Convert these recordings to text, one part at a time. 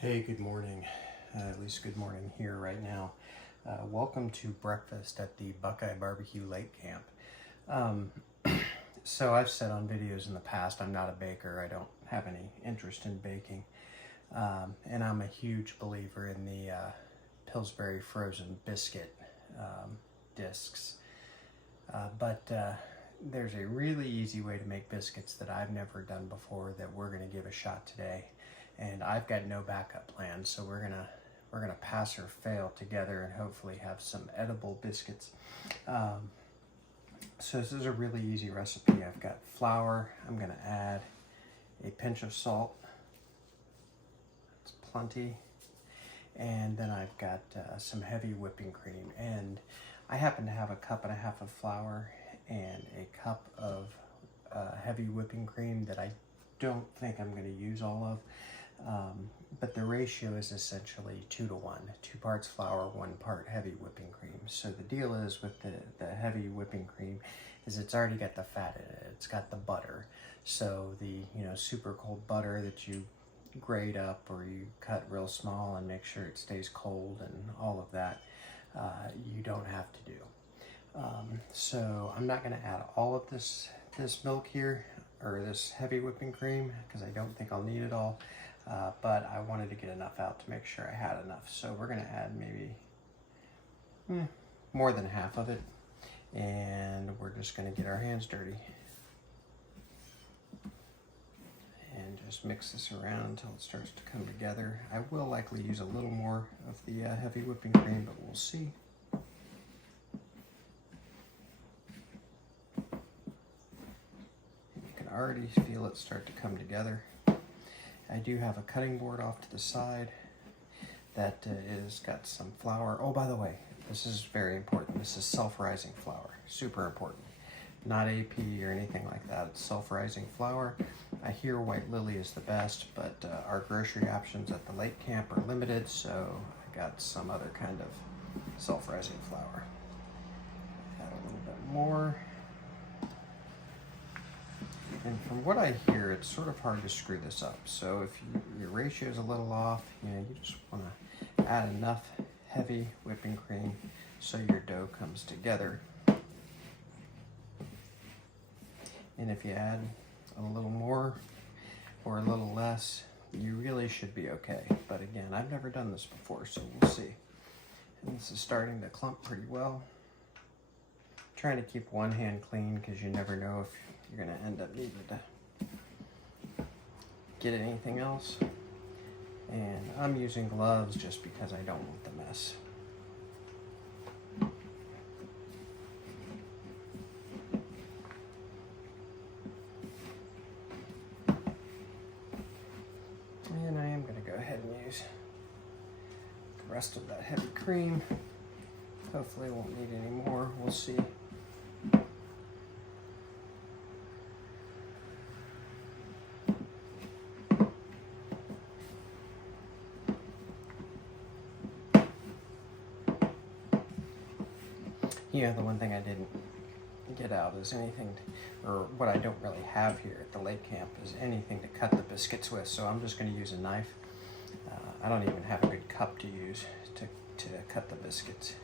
Hey, good morning. At least good morning here right now. Welcome to breakfast at the Buckeye Barbecue Lake Camp. So I've said on videos in the past, I'm not a baker. I don't have any interest in baking. And I'm a huge believer in the Pillsbury frozen biscuit discs. But there's a really easy way to make biscuits that I've never done before that we're going to give a shot today. And I've got no backup plan, so we're gonna pass or fail together and hopefully have some edible biscuits. So this is a really easy recipe. I've got flour. I'm gonna add a pinch of salt. It's plenty. And then I've got some heavy whipping cream. And I happen to have a cup and a half of flour and a cup of heavy whipping cream that I don't think I'm going to use all of. But the ratio is essentially 2 to 1, 2 parts flour, 1 part heavy whipping cream. So the deal is with the heavy whipping cream is it's already got the fat in it. It's got the butter. So the super cold butter that you grate up or you cut real small and make sure it stays cold and all of that, you don't have to do. So I'm not going to add all of this milk here or this heavy whipping cream because I don't think I'll need it all. But I wanted to get enough out to make sure I had enough. So we're going to add maybe more than half of it. And we're just going to get our hands dirty. And just mix this around until it starts to come together. I will likely use a little more of the heavy whipping cream, but we'll see. You can already feel it start to come together. I do have a cutting board off to the side that is got some flour. Oh, by the way, this is very important. This is self-rising flour, super important. Not AP or anything like that. It's self-rising flour. I hear White Lily is the best, but our grocery options at the lake camp are limited, so I got some other kind of self-rising flour. Add a little bit more. And from what I hear, it's sort of hard to screw this up. So if your ratio is a little off, you just want to add enough heavy whipping cream so your dough comes together. And if you add a little more or a little less, you really should be okay. But again, I've never done this before, so we'll see. And this is starting to clump pretty well. Trying to keep one hand clean because you never know if you're going to end up needing to get anything else. And I'm using gloves just because I don't want the mess. And I am going to go ahead and use the rest of that heavy cream. Hopefully I won't need any more. We'll see. Yeah, the one thing I didn't get out is anything, or what I don't really have here at the lake camp is anything to cut the biscuits with, so I'm just going to use a knife. I don't even have a good cup to use to cut the biscuits.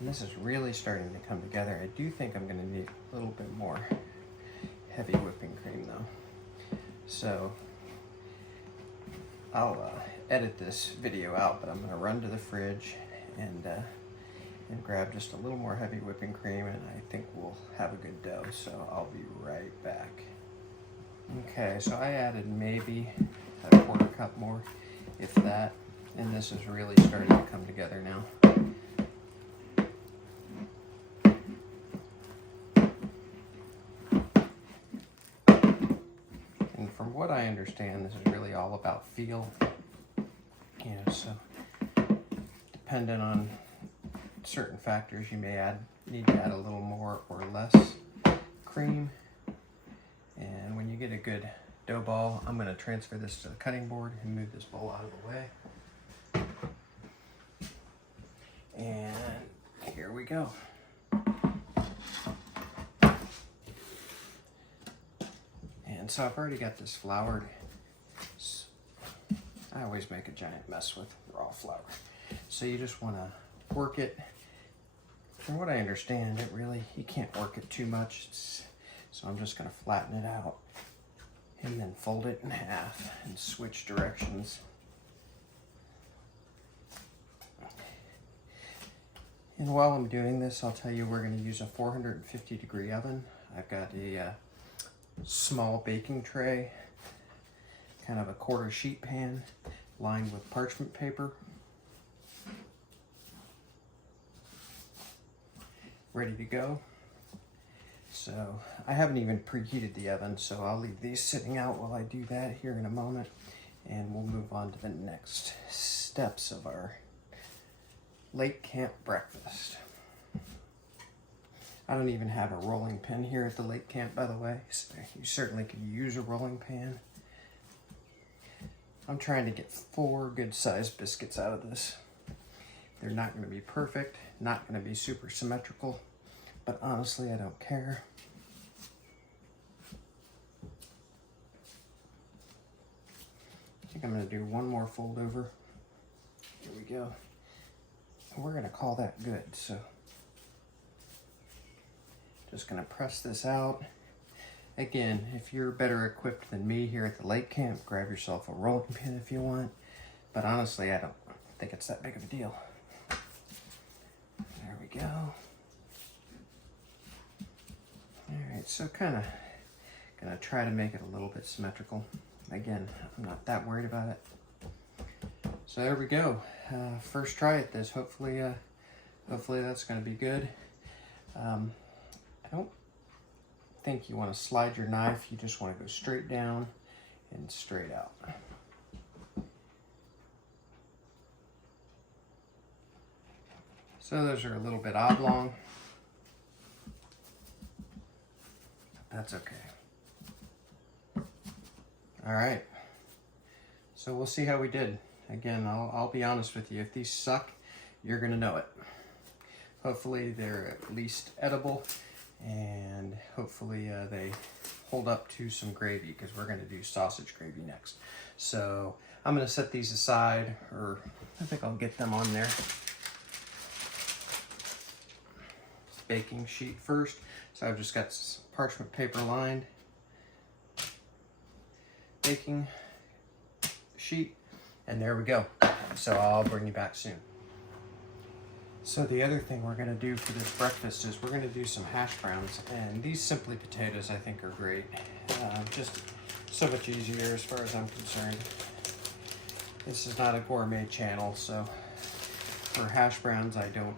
And this is really starting to come together. I do think I'm going to need a little bit more heavy whipping cream though. So I'll edit this video out, but I'm going to run to the fridge and grab just a little more heavy whipping cream, and I think we'll have a good dough, so I'll be right back. Okay, so I added maybe a 1/4 cup more, if that, and this is really starting to come together now. And from what I understand, this is really all about feel. So depending on certain factors, you may need to add a little more or less cream. And when you get a good dough ball, I'm going to transfer this to the cutting board and move this bowl out of the way. And here we go. And so I've already got this floured I always make a giant mess with raw flour. So you just want to work it. From what I understand, you can't work it too much. So I'm just going to flatten it out and then fold it in half and switch directions. And while I'm doing this, I'll tell you we're going to use a 450-degree oven. I've got a small baking tray, kind of a quarter sheet pan lined with parchment paper. Ready to go. So I haven't even preheated the oven, so I'll leave these sitting out while I do that here in a moment, and we'll move on to the next steps of our lake camp breakfast. I don't even have a rolling pin here at the lake camp, by the way, so you certainly could use a rolling pan. I'm trying to get 4 good-sized biscuits out of this. They're not going to be perfect, not going to be super symmetrical, but honestly, I don't care. I think I'm going to do one more fold over. Here we go. We're going to call that good, so just going to press this out. Again, if you're better equipped than me here at the lake camp, grab yourself a rolling pin if you want, but honestly, I don't think it's that big of a deal. There we go. Alright, so kind of going to try to make it a little bit symmetrical. Again, I'm not that worried about it. So there we go. First try at this. Hopefully that's going to be good. I don't think you want to slide your knife. You just want to go straight down and straight out. So those are a little bit oblong. That's okay. All right. So we'll see how we did. Again, I'll be honest with you. If these suck, you're going to know it. Hopefully they're at least edible, and hopefully they hold up to some gravy, because we're going to do sausage gravy next. So I'm going to set these aside, or I think I'll get them on their baking sheet first. So I've just got parchment paper lined baking sheet, and there we go. So I'll bring you back soon. So the other thing we're going to do for this breakfast is we're going to do some hash browns, and these Simply potatoes I think are great. Just so much easier as far as I'm concerned. This is not a gourmet channel, so for hash browns I don't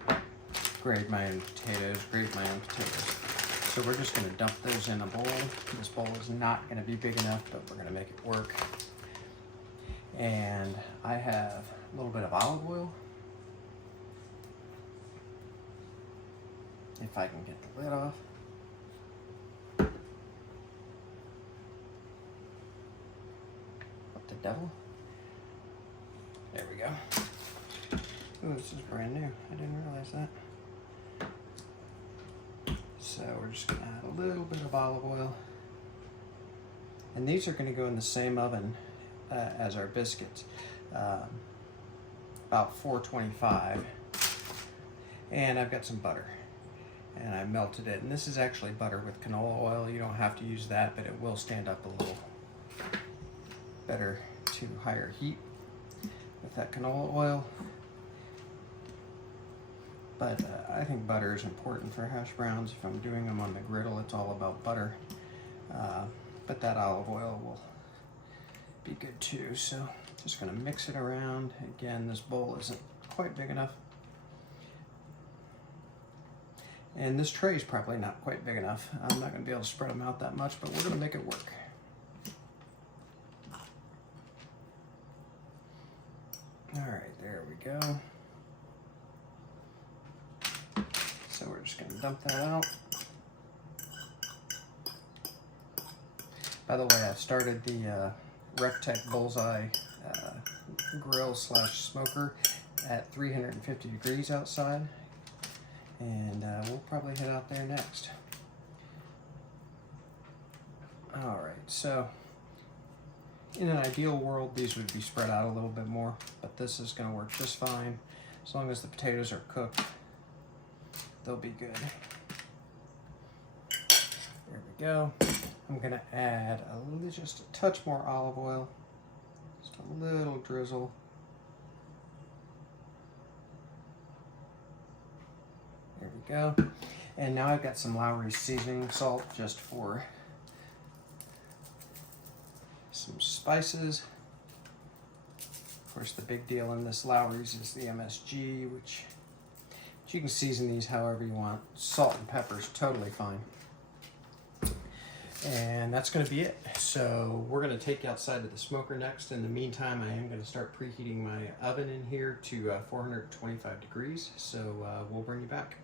grate my own potatoes. So we're just going to dump those in a bowl. This bowl is not going to be big enough, but we're going to make it work. And I have a little bit of olive oil. If I can get the lid off. What the devil? There we go. Oh, this is brand new. I didn't realize that. So we're just going to add a little bit of olive oil. And these are going to go in the same oven as our biscuits. About 425. And I've got some butter. And I melted it. And this is actually butter with canola oil. You don't have to use that, but it will stand up a little better to higher heat with that canola oil. But I think butter is important for hash browns. If I'm doing them on the griddle, it's all about butter. But that olive oil will be good too. So just going to mix it around. Again, this bowl isn't quite big enough. And this tray is probably not quite big enough. I'm not going to be able to spread them out that much, but we're going to make it work. All right, there we go. So we're just going to dump that out. By the way, I started the Rectech Bullseye grill / smoker at 350 degrees outside. And we'll probably head out there next. All right, so In an ideal world, these would be spread out a little bit more, but this is going to work just fine. As long as the potatoes are cooked, they'll be good. There we go. I'm going to add just a touch more olive oil, just a little drizzle. There we go. And now I've got some Lowry's seasoning salt just for some spices. Of course, the big deal in this Lowry's is the MSG, which you can season these however you want. Salt and pepper is totally fine. And that's going to be it. So we're going to take you outside to the smoker next. In the meantime, I am going to start preheating my oven in here to 425 degrees. So we'll bring you back.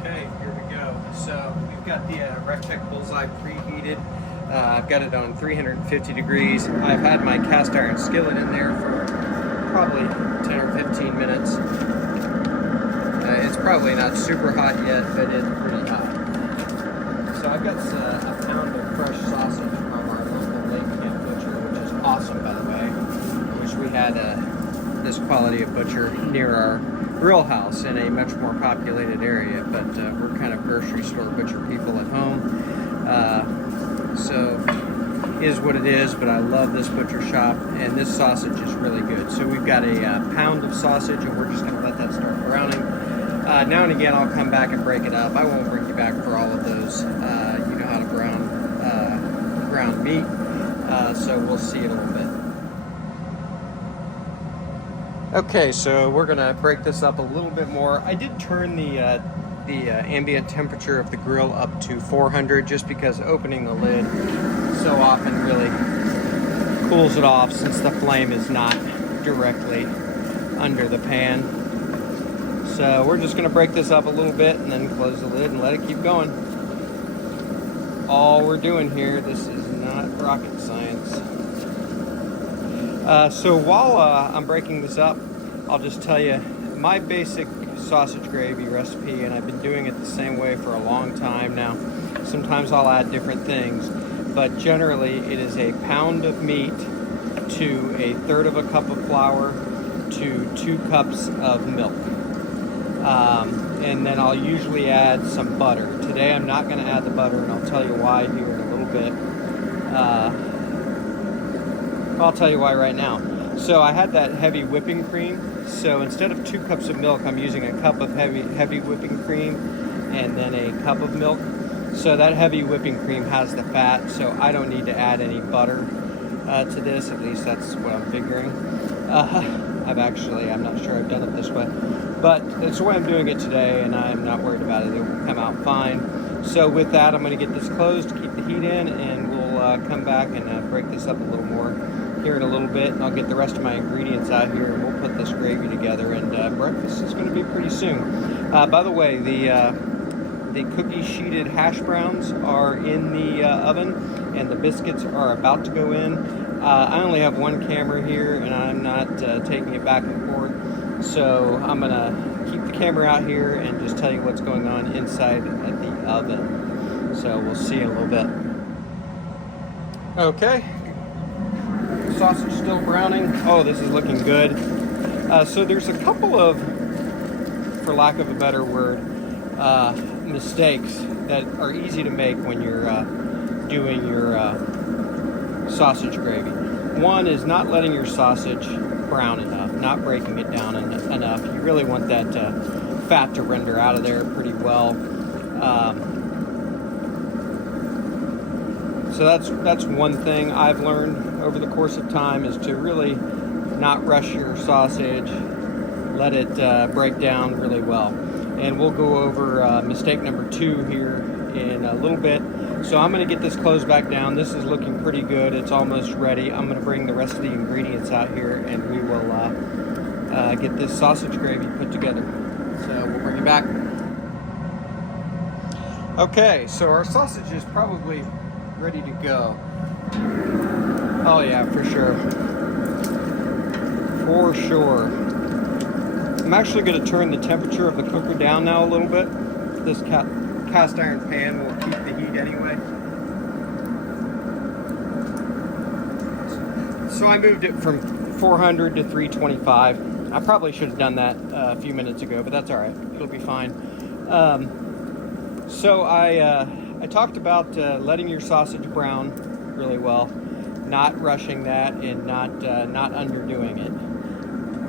Okay, here we go. So we've got the Rectech Bullseye preheated. I've got it on 350 degrees. I've had my cast iron skillet in there for probably 10 or 15 minutes. It's probably not super hot yet, but it's pretty hot. So I've got a pound of fresh sausage from our local Lake Camp butcher, which is awesome, by the way. I wish we had this quality of butcher near our grill house in a much more populated area, but we're kind of grocery store butcher people at home. So is what it is, but I love this butcher shop, and this sausage is really good. So we've got a pound of sausage, and we're just going to let that start browning. Now and again, I'll come back and break it up. I won't bring you back for all of those. You know how to brown ground meat, so we'll see it a little bit. Okay, so we're going to break this up a little bit more. I did turn the ambient temperature of the grill up to 400 just because opening the lid so often really cools it off since the flame is not directly under the pan. So we're just going to break this up a little bit and then close the lid and let it keep going. All we're doing here, this is not rocket science. So while I'm breaking this up, I'll just tell you my basic sausage gravy recipe, and I've been doing it the same way for a long time now. Sometimes I'll add different things, but generally it is a pound of meat to a third of a cup of flour to 2 cups of milk. And then I'll usually add some butter. Today I'm not going to add the butter, and I'll tell you why here in a little bit. I'll tell you why right now. So I had that heavy whipping cream. So instead of 2 cups of milk, I'm using a cup of heavy whipping cream and then a cup of milk. So that heavy whipping cream has the fat, so I don't need to add any butter to this. At least that's what I'm figuring. I'm not sure I've done it this way, but that's the way I'm doing it today, and I'm not worried about it. It will come out fine. So with that, I'm going to get this closed, keep the heat in, and we'll come back and break this up a little more here in a little bit, and I'll get the rest of my ingredients out here, and we'll put this gravy together, and breakfast is going to be pretty soon. By the way, the cookie sheeted hash browns are in the oven, and the biscuits are about to go in. I only have one camera here, and I'm not taking it back and forth, so I'm going to keep the camera out here and just tell you what's going on inside at the oven. So we'll see in a little bit. Okay. Sausage still browning. Oh, this is looking good. So there's a couple of, for lack of a better word, mistakes that are easy to make when you're doing your sausage gravy. One is not letting your sausage brown enough, not breaking it down enough. You really want that fat to render out of there pretty well. So that's one thing I've learned over the course of time, is to really not rush your sausage, let it break down really well. And we'll go over mistake number 2 here in a little bit. So I'm going to get this closed back down. This is looking pretty good. It's almost ready. I'm going to bring the rest of the ingredients out here, and we will get this sausage gravy put together. So we'll bring it back. Okay, so our sausage is probably ready to go. Oh yeah, for sure. For sure. I'm actually going to turn the temperature of the cooker down now a little bit. This cast iron pan will keep the heat anyway. So I moved it from 400 to 325. I probably should have done that a few minutes ago, but that's all right. It'll be fine. So I talked about letting your sausage brown really well, not rushing that, and not underdoing it.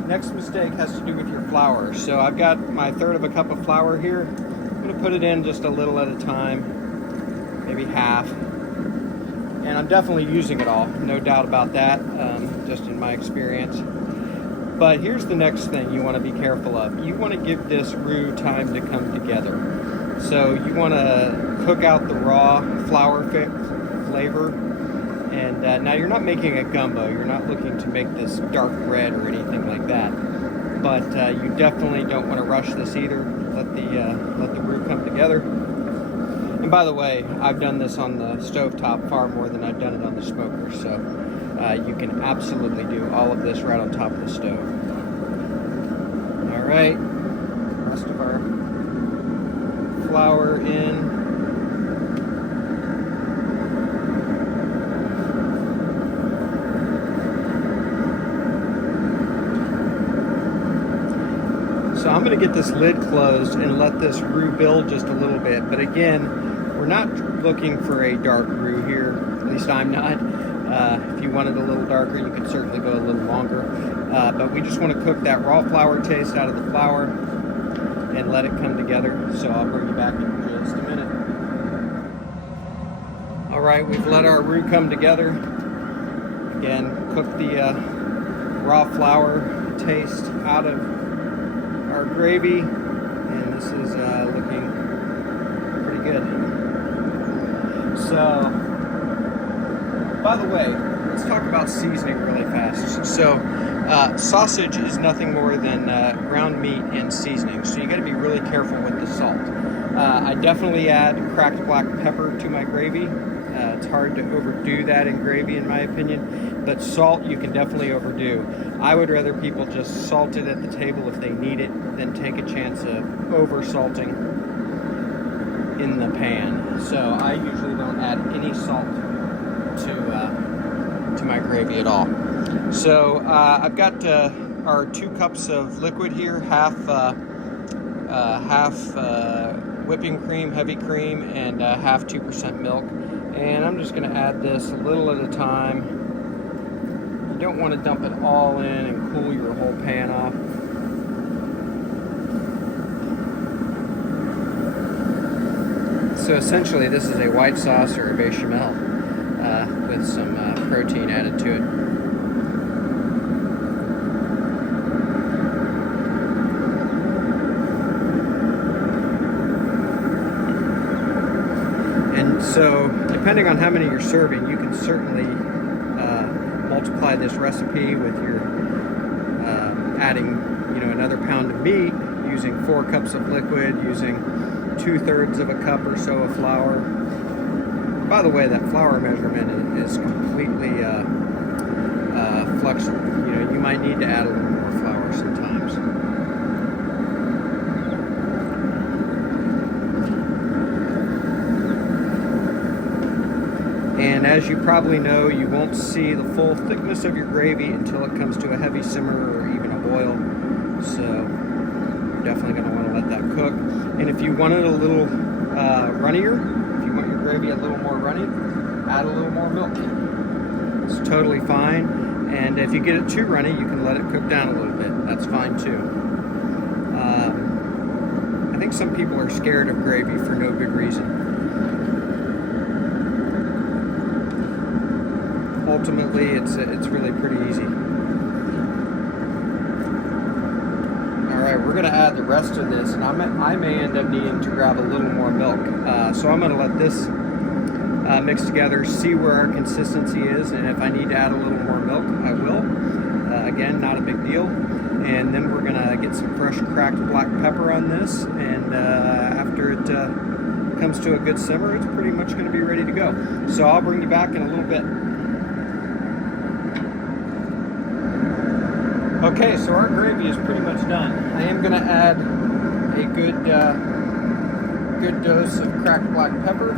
Next mistake has to do with your flour. So I've got my 1/3 of a cup of flour here. I'm going to put it in just a little at a time, maybe half. And I'm definitely using it all, no doubt about that, just in my experience. But here's the next thing you want to be careful of. You want to give this roux time to come together. So you want to cook out the raw flour flavor. And now you're not making a gumbo. You're not looking to make this dark red or anything like that. But you definitely don't want to rush this either. Let the roux come together. And by the way, I've done this on the stovetop far more than I've done it on the smoker. So you can absolutely do all of this right on top of the stove. All right, rest of our flour in. So I'm going to get this lid closed and let this roux build just a little bit. But again, we're not looking for a dark roux here. At least I'm not. If you want it a little darker, you can certainly go a little longer. But we just want to cook that raw flour taste out of the flour and let it come together. So I'll bring you back in just a minute. All right, we've let our roux come together. Again, cook the raw flour taste out of our gravy, and this is looking pretty good. So, by the way, let's talk about seasoning really fast. So, sausage is nothing more than ground meat and seasoning, so you got to be really careful with the salt. I definitely add cracked black pepper to my gravy. It's hard to overdo that in gravy, in my opinion, but salt you can definitely overdo. I would rather people just salt it at the table if they need it than take a chance of over salting in the pan. So I usually don't add any salt to my gravy at all. So I've got our 2 cups of liquid here, half whipping cream, heavy cream, and half 2% milk. And I'm just going to add this a little at a time. You don't want to dump it all in and cool your whole pan off. So essentially this is a white sauce or a bechamel with some protein added to it. And so depending on how many you're serving, you can certainly multiply this recipe with your adding, another pound of meat, using 4 cups of liquid, using 2/3 of a cup or so of flour. By the way, that flour measurement is completely flexible. You might need to add a little more flour sometimes. And as you probably know, you won't see the full thickness of your gravy until it comes to a heavy simmer or even a boil. So you're definitely going to want to let that cook. And if you want it a little runnier, if you want your gravy a little more runny, add a little more milk. It's totally fine. And if you get it too runny, you can let it cook down a little bit. That's fine too. I think some people are scared of gravy for no good reason. Ultimately, it's really pretty easy. All right, we're gonna add the rest of this, and I may end up needing to grab a little more milk. So I'm gonna let this mix together, see where our consistency is, and if I need to add a little more milk, I will. Again, not a big deal. And then we're gonna get some fresh cracked black pepper on this, and after it comes to a good simmer, it's pretty much gonna be ready to go. So I'll bring you back in a little bit. Okay, so our gravy is pretty much done. I am going to add a good dose of cracked black pepper.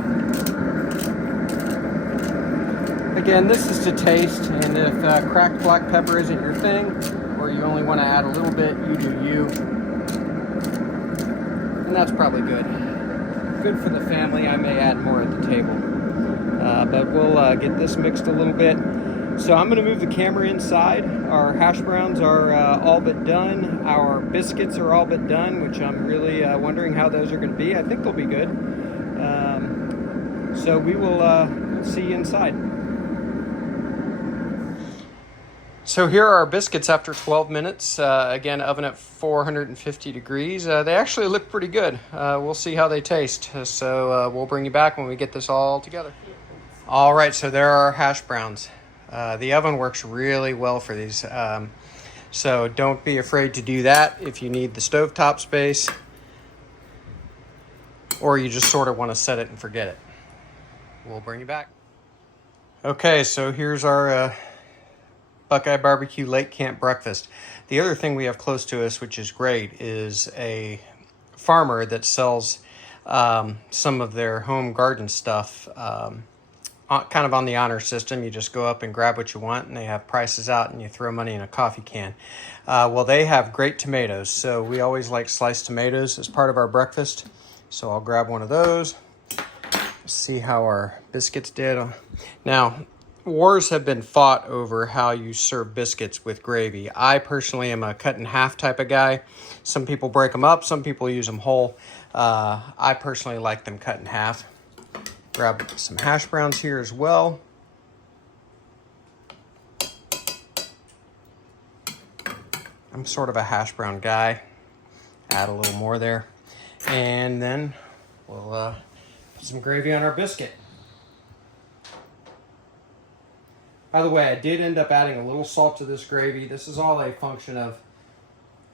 Again, this is to taste, and if cracked black pepper isn't your thing, or you only want to add a little bit, you do you. And that's probably good. Good for the family. I may add more at the table. But we'll get this mixed a little bit. So I'm going to move the camera inside. Our hash browns are all but done. Our biscuits are all but done, which I'm really wondering how those are going to be. I think they'll be good. So we will see you inside. So here are our biscuits after 12 minutes. Again, oven at 450 degrees. They actually look pretty good. We'll see how they taste. So we'll bring you back when we get this all together. All right, so there are our hash browns. The oven works really well for these. So don't be afraid to do that if you need the stovetop space, or you just sort of want to set it and forget it. We'll bring you back. Okay, so here's our Buckeye Barbecue Lake Camp breakfast. The other thing we have close to us, which is great, is a farmer that sells some of their home garden stuff kind of on the honor system. You just go up and grab what you want, and they have prices out, and you throw money in a coffee can. Well, they have great tomatoes, so we always like sliced tomatoes as part of our breakfast. So I'll grab one of those, see how our biscuits did. Now, wars have been fought over how you serve biscuits with gravy. I personally am a cut in half type of guy. Some people break them up, some people use them whole. I personally like them cut in half. Grab some hash browns here as well. I'm sort of a hash brown guy. Add a little more there. And then we'll put some gravy on our biscuit. By the way, I did end up adding a little salt to this gravy. This is all a function of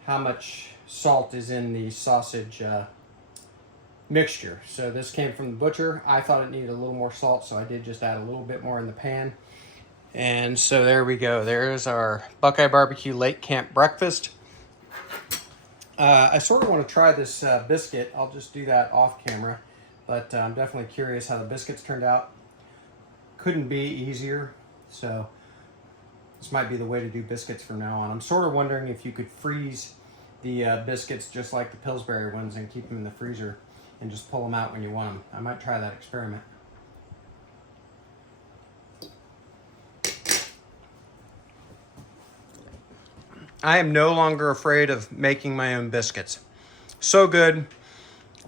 how much salt is in the sausage mixture. So this came from the butcher. I thought it needed a little more salt, so I did just add a little bit more in the pan. And so there we go. There's our Buckeye Barbecue Lake Camp breakfast. I sort of want to try this biscuit. I'll just do that off camera, but I'm definitely curious how the biscuits turned out. Couldn't be easier. So this might be the way to do biscuits from now on. I'm sort of wondering if you could freeze the biscuits just like the Pillsbury ones and keep them in the freezer and just pull them out when you want them. I might try that experiment. I am no longer afraid of making my own biscuits. So good.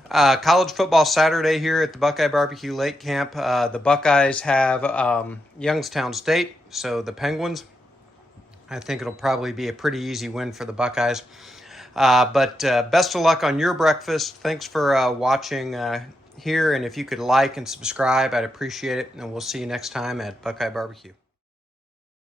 College football Saturday here at the Buckeye Barbecue Lake Camp. The Buckeyes have Youngstown State, so the Penguins. I think it'll probably be a pretty easy win for the Buckeyes. But best of luck on your breakfast. Thanks for watching here, and if you could like and subscribe, I'd appreciate it. And we'll see you next time at Buckeye Barbecue.